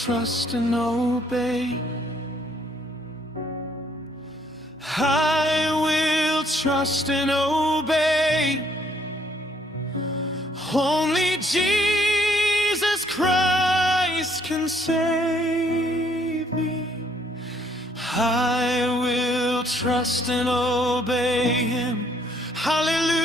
trust and obey. I will trust and obey. Only Jesus Christ can save me. I will trust and obey Him. Hallelujah.